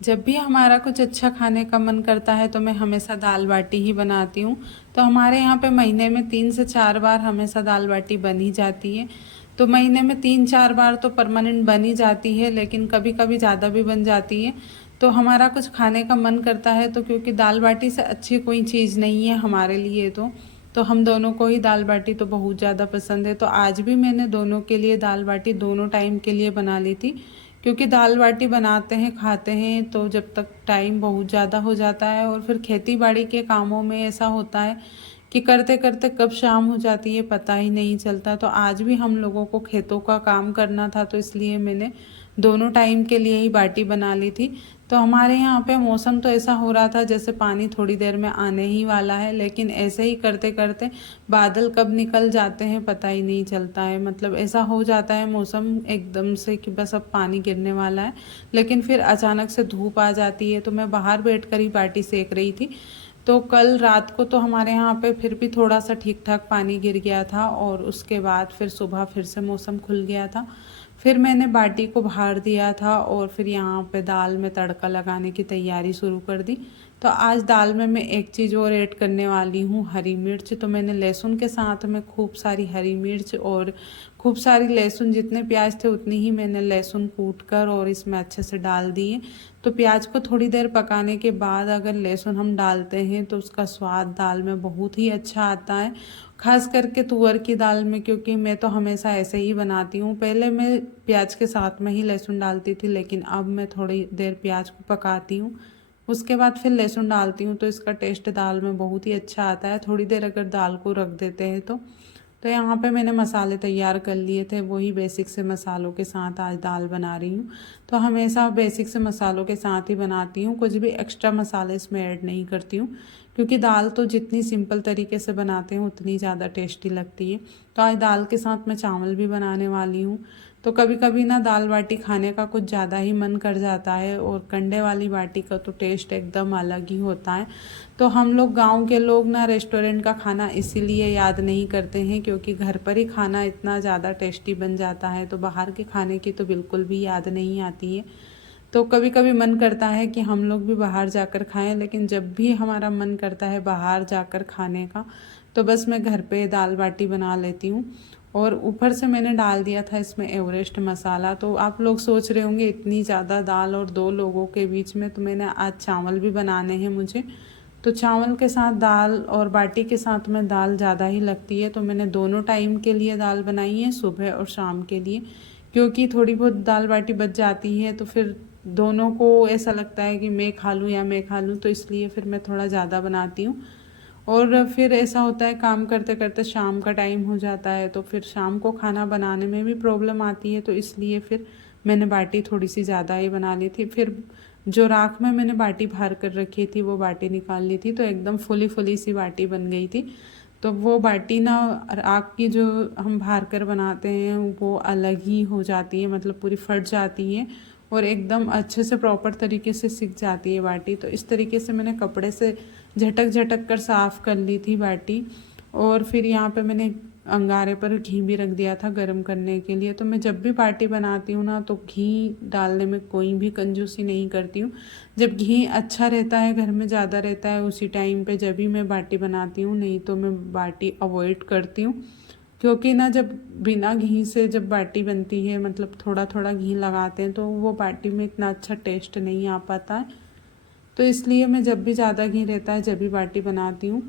जब भी हमारा कुछ अच्छा खाने का मन करता है तो मैं हमेशा दाल बाटी ही बनाती हूँ। तो हमारे यहाँ पे महीने में 3 से 4 बार हमेशा दाल बाटी बन ही जाती है। तो महीने में 3-4 बार तो परमानेंट बन ही जाती है, लेकिन कभी कभी ज़्यादा भी बन जाती है। तो हमारा कुछ खाने का मन करता है तो क्योंकि दाल बाटी से अच्छी कोई चीज़ नहीं है हमारे लिए, तो हम दोनों को ही दाल बाटी तो बहुत ज़्यादा पसंद है। तो आज भी मैंने दोनों के लिए दाल बाटी दोनों टाइम के लिए बना ली थी, क्योंकि दाल बाटी बनाते हैं खाते हैं तो जब तक टाइम बहुत ज़्यादा हो जाता है, और फिर खेती बाड़ी के कामों में ऐसा होता है कि करते करते कब शाम हो जाती है पता ही नहीं चलता। तो आज भी हम लोगों को खेतों का काम करना था, तो इसलिए मैंने दोनों टाइम के लिए ही बाटी बना ली थी। तो हमारे यहाँ पे मौसम तो ऐसा हो रहा था जैसे पानी थोड़ी देर में आने ही वाला है, लेकिन ऐसे ही करते करते बादल कब निकल जाते हैं पता ही नहीं चलता है। मतलब ऐसा हो जाता है मौसम एकदम से कि बस अब पानी गिरने वाला है, लेकिन फिर अचानक से धूप आ जाती है। तो मैं बाहर बैठकर ही बाटी सेक रही थी। तो कल रात को तो हमारे यहाँ पे फिर भी थोड़ा सा ठीक ठाक पानी गिर गया था, और उसके बाद फिर सुबह फिर से मौसम खुल गया था। फिर मैंने बाटी को बाहर दिया था और फिर यहाँ पे दाल में तड़का लगाने की तैयारी शुरू कर दी। तो आज दाल में मैं एक चीज़ और ऐड करने वाली हूँ, हरी मिर्च। तो मैंने लहसुन के साथ में खूब सारी हरी मिर्च और खूब सारी लहसुन, जितने प्याज थे उतनी ही मैंने लहसुन कूट कर और इसमें अच्छे से डाल दिए। तो प्याज को थोड़ी देर पकाने के बाद अगर लहसुन हम डालते हैं तो उसका स्वाद दाल में बहुत ही अच्छा आता है, खास करके तुअर की दाल में। क्योंकि मैं तो हमेशा ऐसे ही बनाती हूँ, पहले मैं प्याज के साथ में ही लहसुन डालती थी, लेकिन अब मैं थोड़ी देर प्याज को पकाती हूँ, उसके बाद फिर लहसुन डालती हूँ, तो इसका टेस्ट दाल में बहुत ही अच्छा आता है। थोड़ी देर अगर दाल को रख देते हैं तो यहाँ पे मैंने मसाले तैयार कर लिए थे, वही बेसिक से मसालों के साथ आज दाल बना रही हूँ। तो हमेशा बेसिक से मसालों के साथ ही बनाती हूँ, कुछ भी एक्स्ट्रा मसाले इसमें ऐड नहीं करती हूँ, क्योंकि दाल तो जितनी सिंपल तरीके से बनाते हैं उतनी ज़्यादा टेस्टी लगती है। तो आज दाल के साथ मैं चावल भी बनाने वाली हूँ। तो कभी कभी ना दाल बाटी खाने का कुछ ज़्यादा ही मन कर जाता है, और कंडे वाली बाटी का तो टेस्ट एकदम अलग ही होता है। तो हम लोग गांव के लोग ना रेस्टोरेंट का खाना इसीलिए याद नहीं करते हैं, क्योंकि घर पर ही खाना इतना ज़्यादा टेस्टी बन जाता है, तो बाहर के खाने की तो बिल्कुल भी याद नहीं आती है। तो कभी कभी मन करता है कि हम लोग भी बाहर जाकर खाएं, लेकिन जब भी हमारा मन करता है बाहर जाकर खाने का तो बस मैं घर पे दाल बाटी बना लेती हूँ। और ऊपर से मैंने डाल दिया था इसमें एवरेस्ट मसाला। तो आप लोग सोच रहे होंगे इतनी ज़्यादा दाल और 2 लोगों के बीच में, तो मैंने आज चावल भी बनाने हैं मुझे। तो चावल के साथ दाल और बाटी के साथ में दाल ज़्यादा ही लगती है, तो मैंने दोनों टाइम के लिए दाल बनाई है, सुबह और शाम के लिए। क्योंकि थोड़ी बहुत दाल बाटी बच जाती है तो फिर दोनों को ऐसा लगता है कि मैं खा लूँ या मैं खा लूँ, तो इसलिए फिर मैं थोड़ा ज़्यादा बनाती हूँ। और फिर ऐसा होता है काम करते करते शाम का टाइम हो जाता है, तो फिर शाम को खाना बनाने में भी प्रॉब्लम आती है, तो इसलिए फिर मैंने बाटी थोड़ी सी ज़्यादा ही बना ली थी। फिर जो राख में मैंने बाटी भर कर रखी थी वो बाटी निकाल ली थी, तो एकदम फुली फुली सी बाटी बन गई थी। तो वो बाटी ना राख की जो हम भार कर बनाते हैं वो अलग ही हो जाती है, मतलब पूरी फट जाती है और एकदम अच्छे से प्रॉपर तरीके से सिक जाती है बाटी। तो इस तरीके से मैंने कपड़े से झटक झटक कर साफ़ कर ली थी बाटी। और फिर यहाँ पे मैंने अंगारे पर घी भी रख दिया था गरम करने के लिए। तो मैं जब भी बाटी बनाती हूँ ना तो घी डालने में कोई भी कंजूसी नहीं करती हूँ। जब घी अच्छा रहता है घर में ज़्यादा रहता है उसी टाइम पे जब भी मैं बाटी बनाती हूँ, नहीं तो मैं बाटी अवॉइड करती हूँ। क्योंकि ना जब बिना घी से जब बाटी बनती है, मतलब थोड़ा थोड़ा घी लगाते हैं, तो वो बाटी में इतना अच्छा टेस्ट नहीं आ पाता है। तो इसलिए मैं जब भी ज़्यादा घी रहता है जब भी बाटी बनाती हूँ।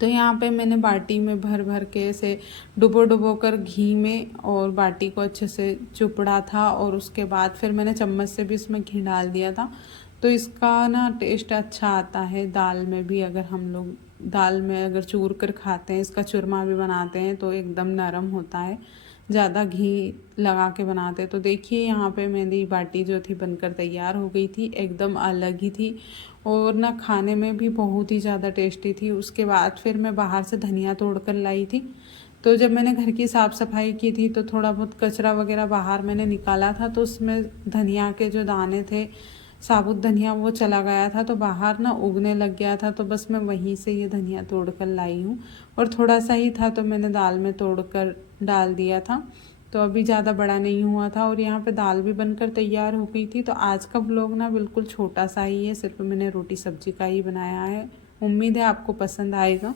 तो यहाँ पे मैंने बाटी में भर भर के ऐसे डुबो डुबो कर घी में और बाटी को अच्छे से चुपड़ा था, और उसके बाद फिर मैंने चम्मच से भी इसमें घी डाल दिया था। तो इसका ना टेस्ट अच्छा आता है दाल में भी। अगर हम लोग दाल में अगर चूर कर खाते हैं, इसका चूरमा भी बनाते हैं, तो एकदम नरम होता है, ज़्यादा घी लगा के बनाते हैं। तो देखिए यहाँ पे मेरी बाटी जो थी बनकर तैयार हो गई थी, एकदम अलग ही थी और ना खाने में भी बहुत ही ज़्यादा टेस्टी थी। उसके बाद फिर मैं बाहर से धनिया तोड़ कर लाई थी। तो जब मैंने घर की साफ़ सफाई की थी तो थोड़ा बहुत कचरा वगैरह बाहर मैंने निकाला था, तो उसमें धनिया के जो दाने थे, साबुत धनिया, वो चला गया था, तो बाहर ना उगने लग गया था। तो बस मैं वहीं से ये धनिया तोड़ कर लाई हूँ, और थोड़ा सा ही था तो मैंने दाल में तोड़ कर डाल दिया था। तो अभी ज़्यादा बड़ा नहीं हुआ था और यहाँ पे दाल भी बनकर तैयार हो गई थी। तो आज का व्लॉग ना बिल्कुल छोटा सा ही है, सिर्फ मैंने रोटी सब्जी का ही बनाया है। उम्मीद है आपको पसंद आएगा।